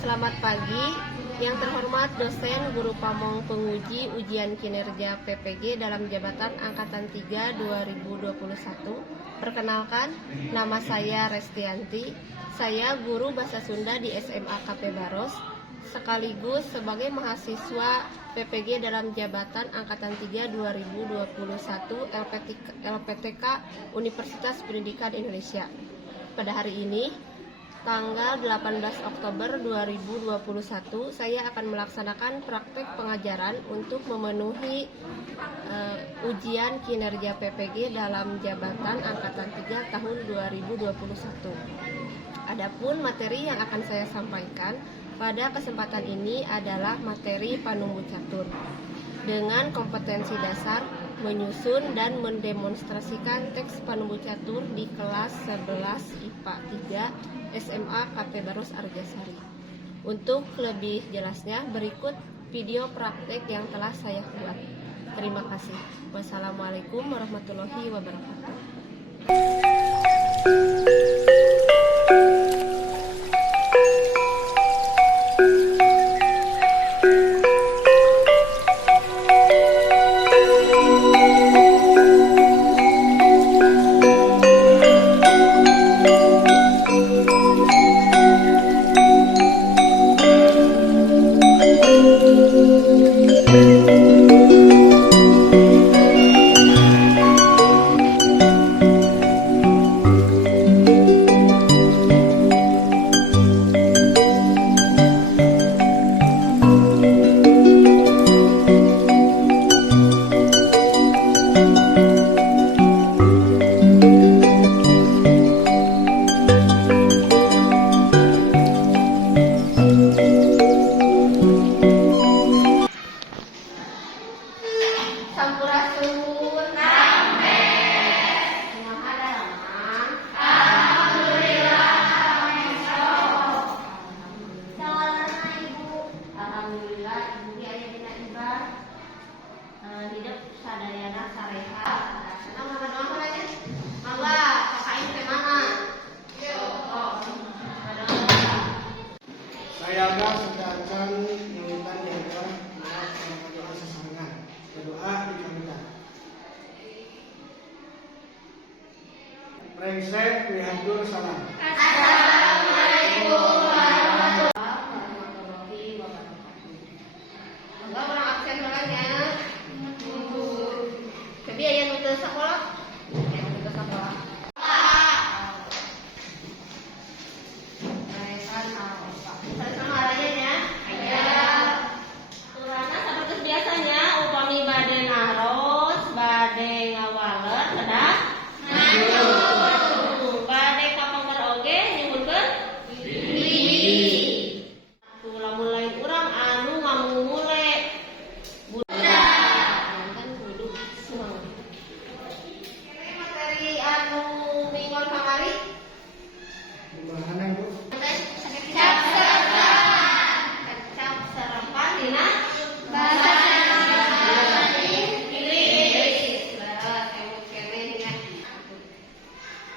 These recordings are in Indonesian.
Selamat pagi, yang terhormat dosen guru pamong penguji ujian kinerja PPG dalam jabatan Angkatan 3 2021. Perkenalkan, nama saya Restianti. Saya guru bahasa Sunda di SMA KP Baros, sekaligus sebagai mahasiswa PPG dalam jabatan Angkatan 3 2021 LPTK Universitas Pendidikan Indonesia. Pada hari ini, tanggal 18 Oktober 2021, saya akan melaksanakan praktek pengajaran untuk memenuhi ujian kinerja PPG dalam jabatan Angkatan 3 tahun 2021. Adapun materi yang akan saya sampaikan pada kesempatan ini adalah materi Panumbu Catur dengan kompetensi dasar menyusun dan mendemonstrasikan teks Panumbu Catur di kelas 11 IPA 3 SMA KP Baros Arjasari. Untuk lebih jelasnya, berikut video praktek yang telah saya buat. Terima kasih. Wassalamualaikum warahmatullahi wabarakatuh. Sampurasun. Kumaha dalaman? Alhamdulillah. Salam Ibu. Alhamdulillah Ibu aya dina ibadah. Hidup sadayana sareha. Senang ngomong aja. Mangga, kakak teh mana? Saya sedangkan militan jaga maaf doa sesangan. Berdoa dikabulkan. Brengsek wihadur salam. Assalamualaikum warahmatullahi wabarakatuh. Mangga urang absen heula nya. Tapi aya nu teu sakola? Aya nu teu sakola.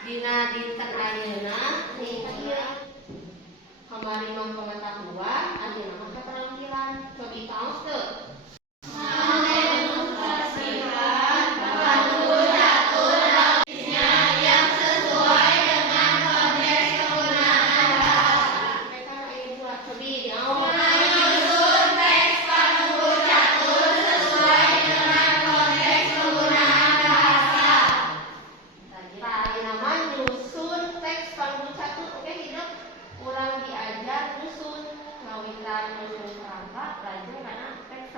Dina dinten ayeuna kamari mah pengetahuan, ayeuna mah keterampilan. Cobi kaos teu? Demonstrasikan Panumbu Catur dalamnya yang sesuai dengan konteks penggunaan bahasa. Mereka aya buat cobi diawas. Menyusun teks Panumbu Catur sesuai dengan konteks penggunaan bahasa. Ayeuna mah nyusun teks Panumbu Catur, oke hidup urang diajar nyusun ngawitan nyusun perangkat lajeng kana teks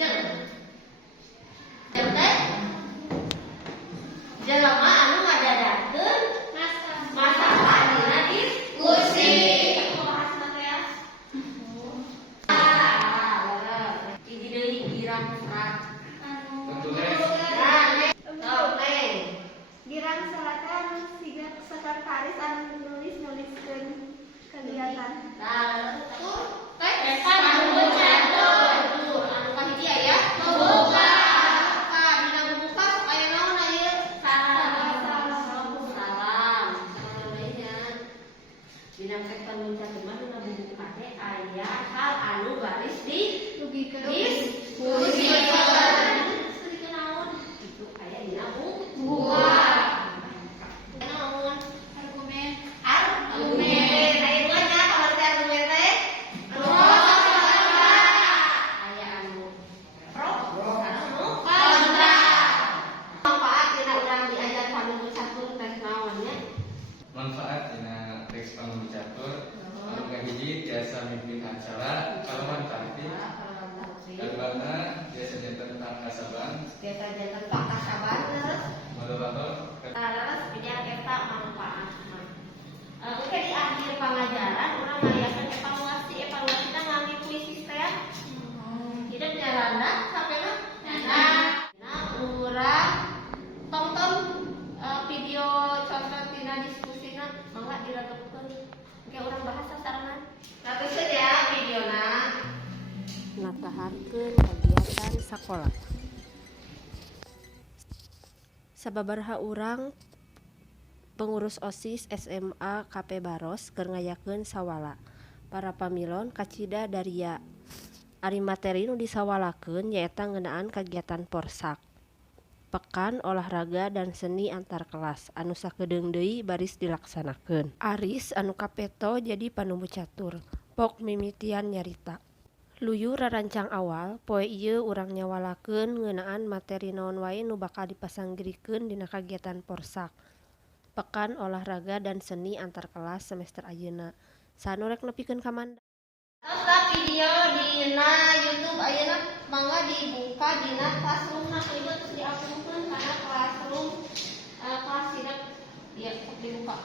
teh jelema anu ngadadakeun masalah dina diskusi. Bahasna teh ya. Hiji deui girang serat. Girang selatan siga sekretaris anu nulis-nuliskeun kegiatan. Nah, tuh teh anu catur. Anu kahiji aya membuka. Dina membuka aya naon aya? Salam. Dina sektor catur mah dina membuka teh aya hal anu garis di diskusi. Itu aya dina buka. Manfaat dina teks panggung catur anu kahiji tiasa mimpin acara kalawan tartib kaduana tiasa janten pakasaban modal terus biar eta manfaatna. Oke, di akhir pengajaran urang ngayakeun evaluasi teh ngangge kuisis teh. Hidup nyarana sapena? Nah, urang tonton video contoh tina diskusina mangga diredepkeun. Oke, urang bahas sasarangan. Rateuskeun ya videona. Nataharkeun kegiatan sakola. Sababaraha urang pengurus OSIS SMA KP Baros keur ngayakeun sawala. Para pamilon kacida daria. Ari materi nu disawalakeun nyaeta ngeunaan kagiatan porsak. Pekan olahraga dan seni antar kelas anu sakedeung deui baris dilaksanakeun. Aris anu kapeto jadi panumbu catur. Pok mimitian nyarita. Luyu rarancang awal, poe ieu urang nyawalakeun ngeunaan materi naon wae nu bakal dipasanggirikeun dina kagiatan porsak. Pekan olahraga dan seni antar kelas semester ayeuna. Sanu rek nepikeun ka manda. Tos video dina YouTube ayeuna mangga dibuka dina Classroom-na itu terus diuploadkeun kana Classroom kelas sidap ya dibuka.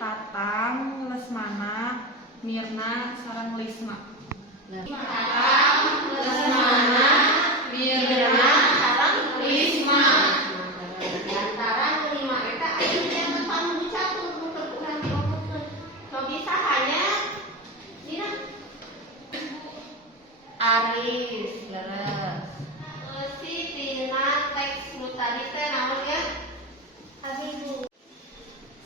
Tatang, Lesmana, Mirna, sareng Lisma. Tatang, Lesmana, Mirna, sareng Lisma. Di antara lima eta aya yang panumbu catur bukan urang diobrolkeun. Cobi sahanya dina Aris, leres. Si tina teks nu tadi teh naon ya? Habibu.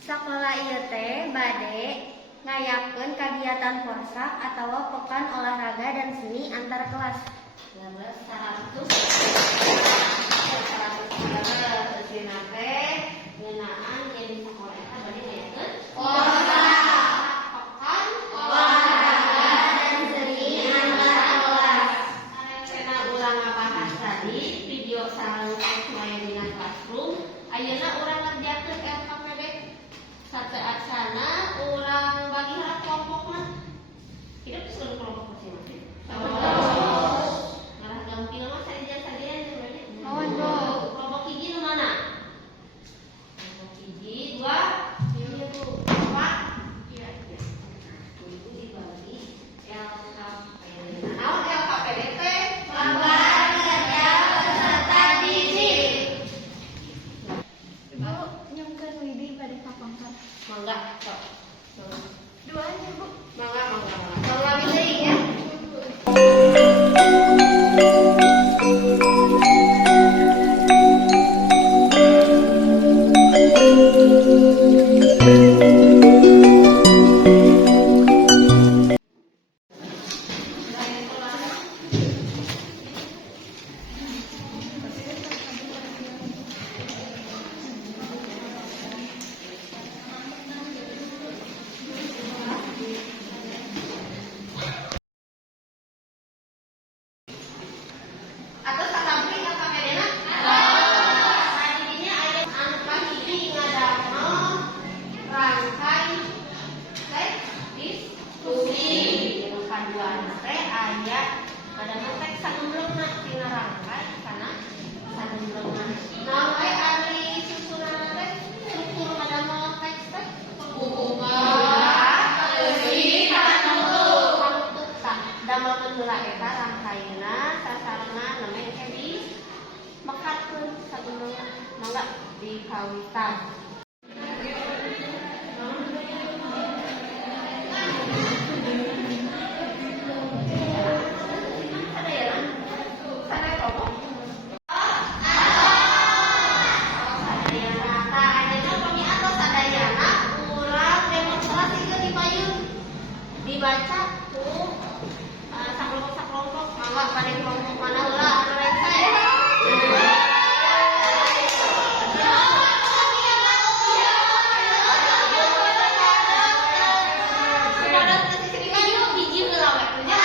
Sakola ieu teh bade ngayakeun kagiatan porsak atawa pekan olahraga dan seni antar kelas. Leres 100. Sina teh ngeunaan jadi sakola eta bade ngayakeun porsak, pekan olahraga dan seni antar kelas. Cenah urang ngabahas tadi video sareng main dina Classroom, ayeuna urang ngerjakeun LKPD. Sateacsana urang bagi harap kelompokna. Hidup seluruh kelompok masing-masing. Ngarah gampil mah saja-saja sebenarnya. Kelompok hiji nu mana? Kelompok hiji 2 4. Iya. Itu dibagi LKPD. Naon LKPD teh? Lembar kerja peserta didik. Nyongkeun widi bade kapangkat. Mangga, sok. Duanya, Bu. Mangga. Kalau lagi ya. dikawitan. Dibaca tuh sakelompok mama pada kelompok mana heula anu rese. Pada sisi kayu biji heula we nya.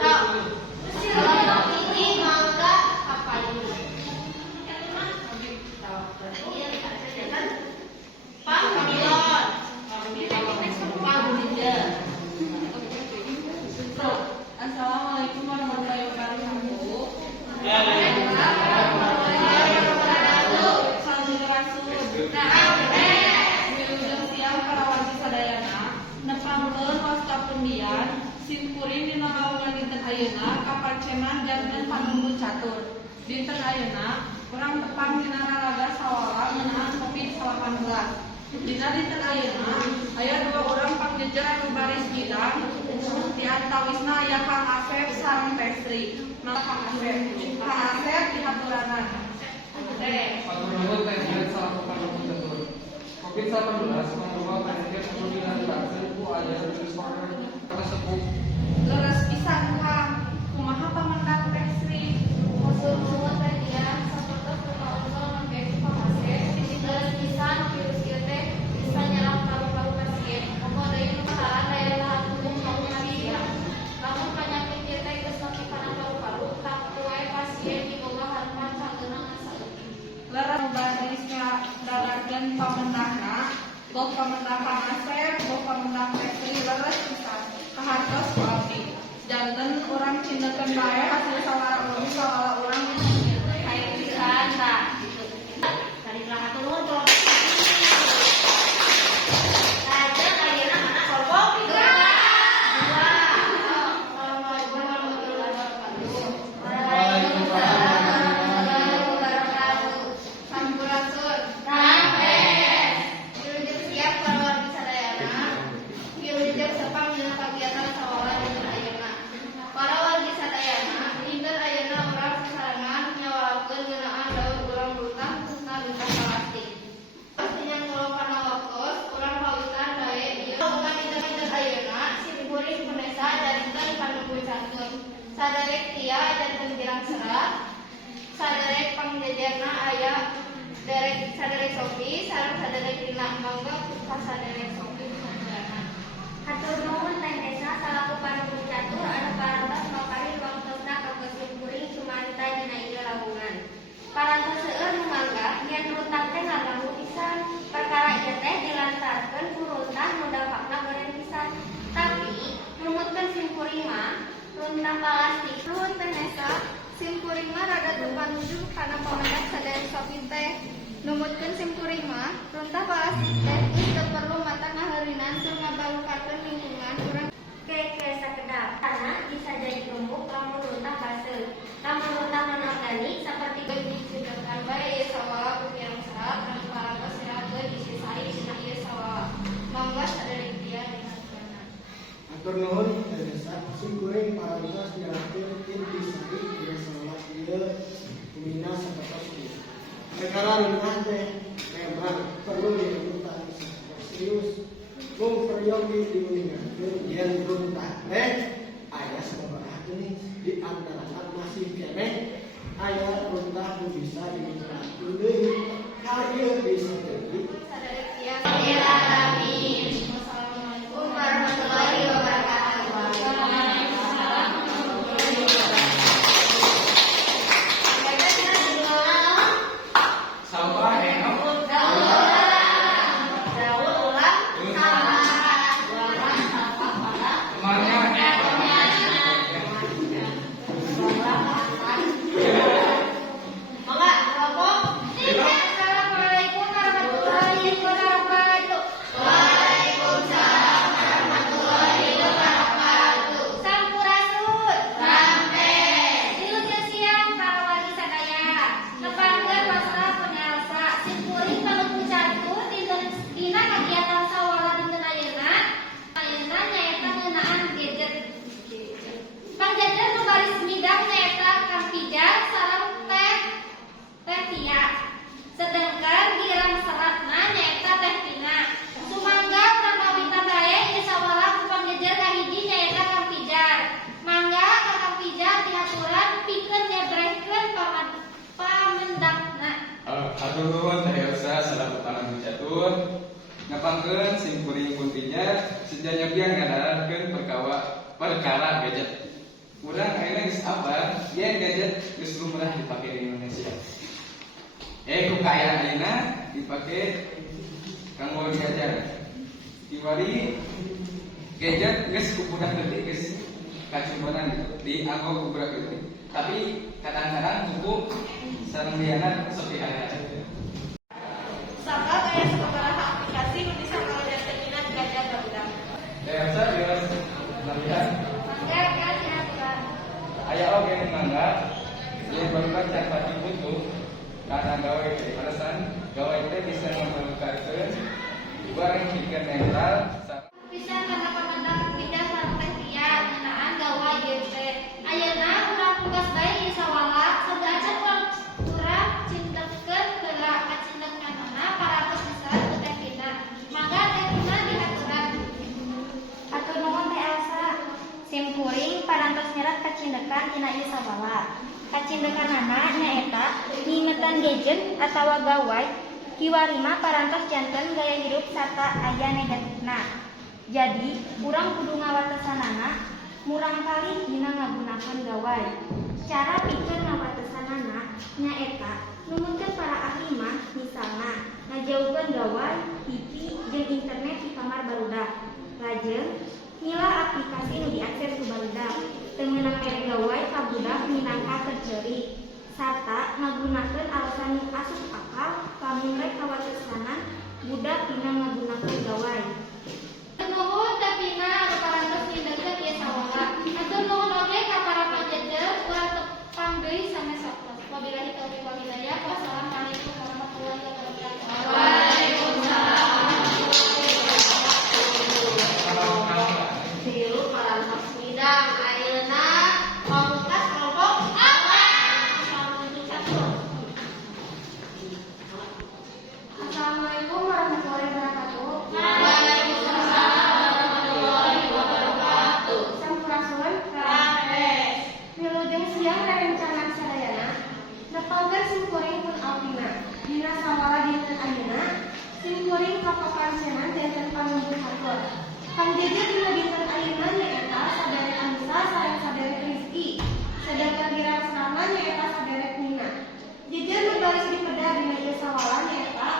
Tahu. Biji mangga papayu. Pangkilon. Assalamualaikum warahmatullahi wabarakatuh. Wilujeng siang para wargi sadayana nepangkeun wasta pundian simkuring dina lawungan dinten ayeuna kapacenan janten panunggu catur. Dinten ayeuna urang tepang dina raraga sawala ngeunaan Covid-19. Dina dinten ayeuna aya 2 urang pangjejer anu baris bidang di antawisna aya Kang Asep sareng Pestri. Kang Asep dihaturanan. Atur nuhun kajian salaku panunggu catur. Covid-19 membawa kajian perlu dilanjutkan ku ajaran disorder tersebut. Leres pisan Kang, kumaha pamandang Pestri? Maksud nuhun teh dia sapertos kekaunjol ngangge Kang Asep. Leres pisan virus ieu teh bisa nyerang paru-paru pasien. Monggo deui nu saran daya tahan tubuh kaum pasien. Lamun penyakit ieu teh geus nepi kana paru-paru, tangtu wae pasien diboga harapan sageunang saeutik. Leres barisnya darahkeun pamandangna, boh pamandang Kang Asep, boh pamandang Pestri leres pisan. Kahartos ku abdi. Janten urang cindekeun bae hasil sawala urang Kayak pisan tah. Tadi bilang atuh nuhun kalau lajeng ayeuna mana kelompok dua. Assalamualaikum warahmatullahi wabarakatuh. Waalaikumsalam warahmatullahi wabarakatuh. Sampurasun. Rampes. Wilujeng siap para wargi sadayana. Wilujeng sepang dina kagiatan sawala dinten ayeuna. Para wargi sadayana, dinten ayeuna urang sasarangan nyawalakeun ngeunaan daur urang bulutang khususna bintang plastik. Pastinya kalau kana waktos urang pawitan bae ieu bukan dinten ayeuna simkuring Vanessa dan dinten panunggu catur. Saderek tia janten girang serat. Saderek pangjejerna aya saderek Sofi sareng saderek Rina mangga ka saderek Sofi saderana. Hatur nuhun Teh Desa salaku panunggu catur anu parantos mapari waktosna kanggo simkuring sumanta dina ieu lawungan. Parantos seueur nu mangga yen runtah teh ngaganggu pisan. Perkara ieu teh dilantarkeun ku runtah nu dampakna beureun pisan. Tapi numutkeun simkuring mah runtah plastik. Nuhun Teh Nesa, simkuring mah rada teu panuju kana pamendak saderek Sofi teh. Numutkeun simkuring mah runtah plastik teh geus teu perlu mata ngaheurinan tur ngabalukakeun lingkungan urang. Keke sakedap karena bisa jadi gemuk lamun runtah baseuh. Lamun runtah non-organik seperti Dicedekan bae ieu sawala ku pirang serat anu parantos sirakeun isi sari dina ieu sawala. Mangga saderek dia dihaturanan. Atur nuhun desa simkuring parantos dilakukeun intisari dina sawala ieu kumina sapertos ieu. Perkara runtah teh memang perlu dilakukan secara serius. Mung peryogi diuningakeun yen runtah teh aya sababaraha jenis di antarana masih keneh aya runtah nu bisa dimanfaatkeun deui. Hal ieu bisa jadi Saderek dia Assalamualaikum warahmatullahi wabarakatuh. Waalaikumsalam warahmatullahi wabarakatuh. Kita sudah dimana? Sampah enak. Daul ulang sama. Kemana enak. Mangga kelompok. Assalamualaikum warahmatullahi Atur nuhun Teh Elsa selaku pananggung catur. Ngapangkeun simkuring puntinya sejanyogian ngadarankeun perkara gadget. Urang ayeuna geus apa? Yen gadget geus lumrah dipake di Indonesia. Kukayaan ayeuna dipake kanggo diajar. Tiwari gadget geus ku budak leutik geus kacumburan gitu. Dianggo ku budak leutik. Tapi kadang-kadang kuku sareng liana sok dihayat. Sabab aya sababaraha aplikasi nu bisa ngalajarkeun minat gajah barudak. Biasa jelas latihan. Mangga kan aturan. Aya oge nu nganggap yen barudak can pati butuh karena gawe teh alasan gawe teh bisa memperlukankeun barang pikeun mental. Bisa karena pemandang bidang sareng teh tia ngeunaan gawa ieu teh. Ayeuna urang tugas bae ieu sawala sadaacan urang cindekeun heula kacindekanana parantos diserat ku teh Tina. Mangga teh Tina dihaturan. Atur nuhun teh Elsa. Simkuring parantos nyerat kacindekan tina ieu sabala. Kacindekanana nyaeta ngingetan gadget atawa gawai kiwari mah parantos janten gaya hidup sarta aya negatifna. Jadi, urang kudu ngawatesanana murang kali dina ngagunakeun gawai. Cara pikeun ngawatesanana nyaeta numutkeun para ahli mah misalna ngajauhkeun gawai, TV, jeung internet di kamar barudak. Lajeng mila aplikasi nu diakses ku barudak. Teu meunang mere gawai ka budak minangka terceurik. Sarta ngagunakeun alasan nu asup akal lamun rek kawatesanan budak dina ngagunakeun gawai. Nuhun teh Pina anu parantos ngindekeun ieu sawala. Atur nuhun oge ka para pajejer urang tepang deui same saktos. Wabillahi taufiq wal hidayah. Wassalamualaikum warahmatullahi wabarakatuh. Tilu parantos bidang ayeuna pamungkas kelompok apa? Assalamualaikum warahmatullahi wabarakatuh. Sampurasun. Wilujeng siang rerencanan sadayana. Nepangkeun simkuring pun alpina. Dina sawala dinten ayeuna, simkuring kapapancenan dinten panunggu hatur. Panjejer dina dinten ayeuna nyaeta saderek Anissa sareng saderek Rizky. Sedangkan dirang serana nyaeta saderek Nina. Jejer nu baris dipeda dina ieu sawala nyaeta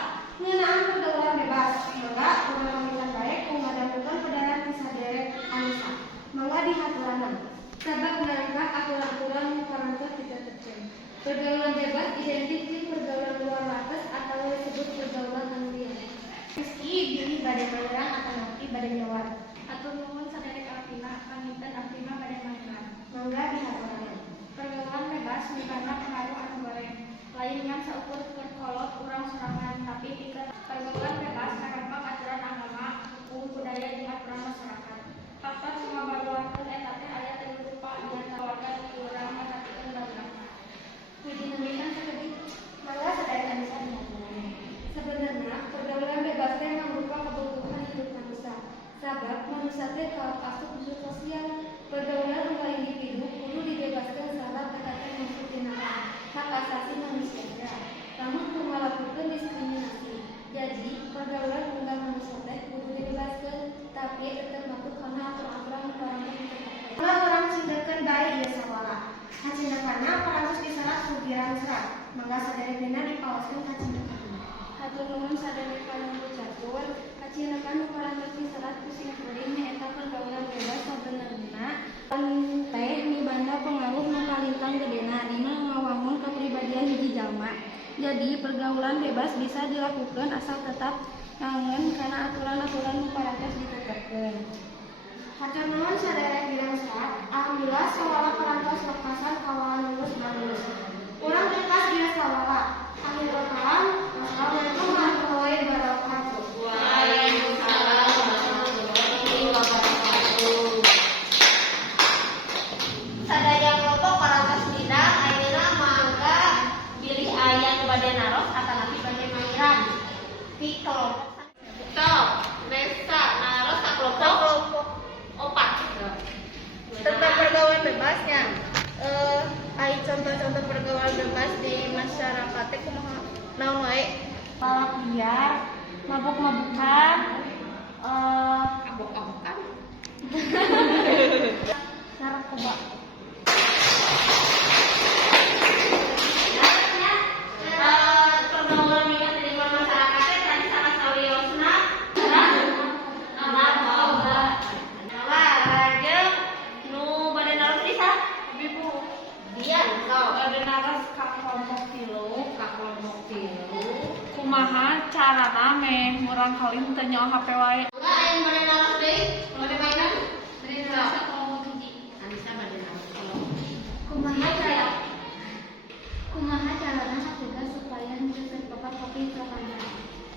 ngeunaan pergaulan bebas. Mangga urang pamitan bae ku ngadangukeun pedaran ti saderek Anissa. Mangga dihaturanna. Sabab ngarangka aturan-aturan nu parantos ditetepkeun. Pergaulan bebas identik jeung pergaulan luar batas atau disebut pergaulan anu liar. Rizky bilih bade meunang akan ngopi bade nyawar. Atur nuhun saderek Alvina, pamitan Alvina bade meunang. Mangga dihaturanna. Pergaulan bebas mibanda pengaruh anu goreng. Lain ngan saukur kerkolot urang sorangan tapi pikeun pergaulan bebas karepek aturan agama, hukum, budaya jeung aturan masyarakat. Faktor ngabaruakeun eta teh aya teu rupa di antara warga urang ngatikeun barudak. Puji nembikeun sakedik. Mangga saderek Anissa dihaturanna. Sebenarnya pergaulan bebas teh mangrupa kebutuhan hidup manusia. Sabab manusia teh kalap asup hidup sosial. Pergaulan antar individu kudu dibebaskeun sabab eta teh masuk dina hak asasi manusia. Namun kudu ngalakukeun diskriminasi. Jadi pergaulan antar manusia teh kudu dibebaskeun tapi tetep patuh kana aturan-aturan nu parantos ditetepkeun. Kalau urang cindekeun bae ieu sawala. Kacindekanna parantos diserat ku girang serat. Mangga saderek Nina dipaoskeun kacindekanna. Hatur nuhun saderek panunggu catur. Kacindekan nu parantos diserat ku simkuring nyaeta pergaulan bebas sabenerna teh mibanda pengaruh nu kalintang gedena dina ngawangun kapribadian hiji jalma. Jadi pergaulan bebas bisa dilakukan asal tetap ngangen kana aturan-aturan nu parantos ditetepkeun. Hatur nuhun saderek girang serat. Alhamdulillah sawala parantos lekasan kawalan lulus bagus. Urang tegas ieu sawala. Akhirul kalam. Wassalamualaikum warahmatullahi wabarakatuh. Waalaikumsalam warahmatullahi wabarakatuh. Sadaya kelompok parantos bidang ayeuna mangga bilih aya nu bade naros atanapi bade mairan. Di kelompok Top, Nesa, naros ka kelompok 4. Tentang pergaulan bebasnya, contoh-contoh pergaulan bebas di masyarakat balap liar, mabuk-mabukan, Abok-abokan. narkoba. Pergaulan yang diterima masyarakatnya tadi sangat sawiosna narkoba. Lajeng nu bade naros bisa Ibu, Dia sok bade naras ka kelompok tilu. ka kelompok tilu. Kumaha carana meh murang kawin teu nyaho HP wae. Enggak yang bade naros deui. Bade mainan. bade naros ka kelompok hiji. Anissa bade naros kelompok. Kumaha carana satunggal supaya henteu terpapar COVID -19.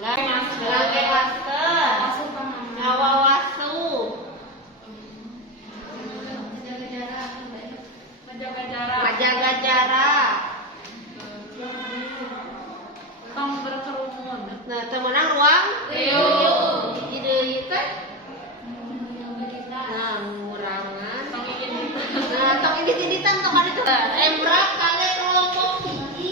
Pakai masker. Masuk pangaman. Ngawawasu. Menjaga jarak. Menjaga jarak. Menjaga jarak. Tong berkerumun. Nah, temenang ruang. Ide itu. Nah, ngurangan. Tong ingin Nah, tong editan tong ada tuh. Embrak kali kelompok hiji.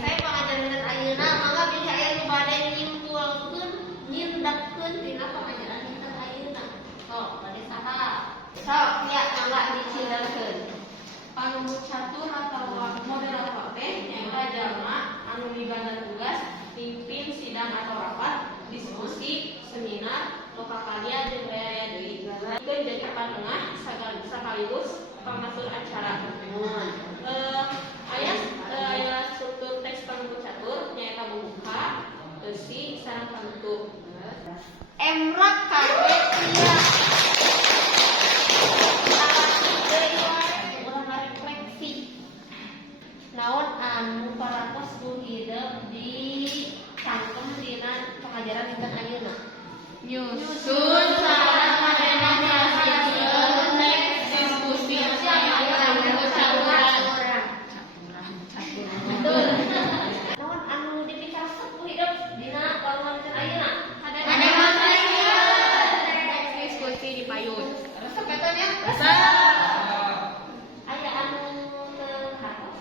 Saya pengajaran ayeuna mangga bisa aya nu bade nyimpulkeun, nyindakkeun dina pengajaran dinten ayeuna. Sok, bade saha? Sok, ya mangga dicindakeun. panunggu catur atau moderator teh nyaeta jalma anu mibanda tugas pimpin sidang atau rapat, diskusi, seminar, lokakarya jeung rea deui. Ikeun jadi panengah sekaligus pamatur acara. Aya struktur teks panunggu catur nyaeta membuka, eusi, sareng penutup. Emrak kade tia. Ulah refleksi. Naon anu parantos nu hideuk di cangkem dina pengajaran dinten ayeuna. Nyusun sareng manehna nyasikeun teks diskusi panunggu caturan. Betul. Naon anu dipicarakeun ku hideuk dina pengajaran dinten ayeuna? Teks diskusi di payun. Resep katanya? Aya anu teu hartos.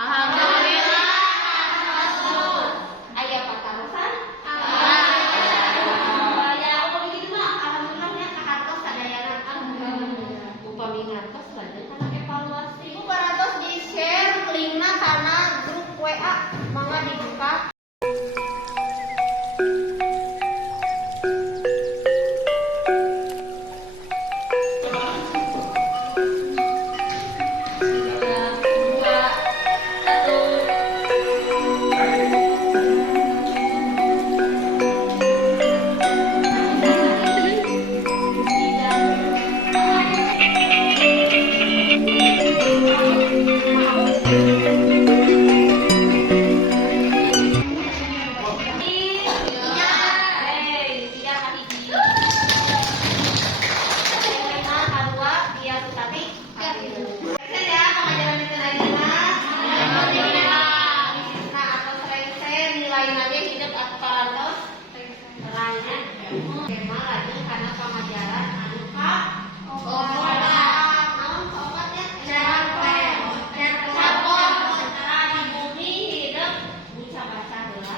Alhamdulillah. Aya patarosan? Ya upami kitu mah alhamdulillah nya kahartos sadayana. Upami ngartos lajeng kana evaluasi. Ibu parantos di-share linkna kana grup WA mangga dibuka.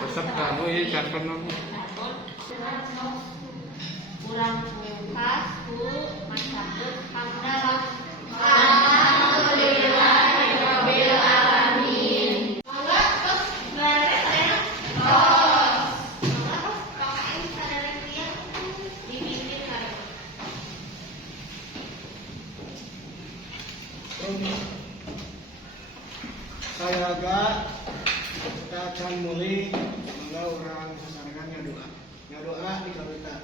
Resep kanu ieu can penuh. Kurang pungkas ku masyarakat hamdalah. Alhamdulillahirabbil alamin. Mangga tos beres sadayana. Mangga tos KKN sadayana dia dibimbing karek. Saya agak kita akan mulai mangga orang sasarangan ngadoa. Ngadoa di karuta.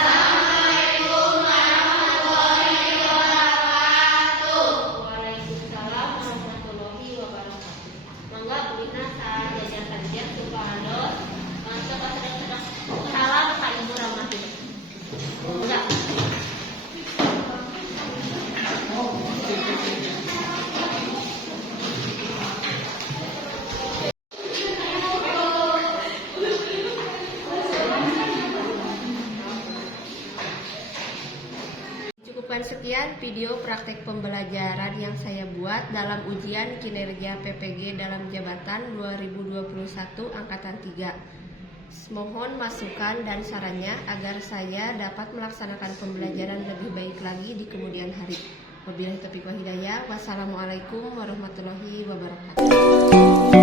Assalamualaikum warahmatullahi wabarakatuh. Waalaikumsalam warahmatullahi wabarakatuh. Mangga ulina sajajan subhanallah. Mangga sedang salam ka Ibu Rahmati. Enggak. Cukupkan sekian video praktek pembelajaran yang saya buat dalam ujian kinerja PPG dalam jabatan 2021 angkatan 3. Mohon masukan dan sarannya agar saya dapat melaksanakan pembelajaran lebih baik lagi di kemudian hari. Wabillahi taufiq wal hidayah. Wassalamualaikum warahmatullahi wabarakatuh.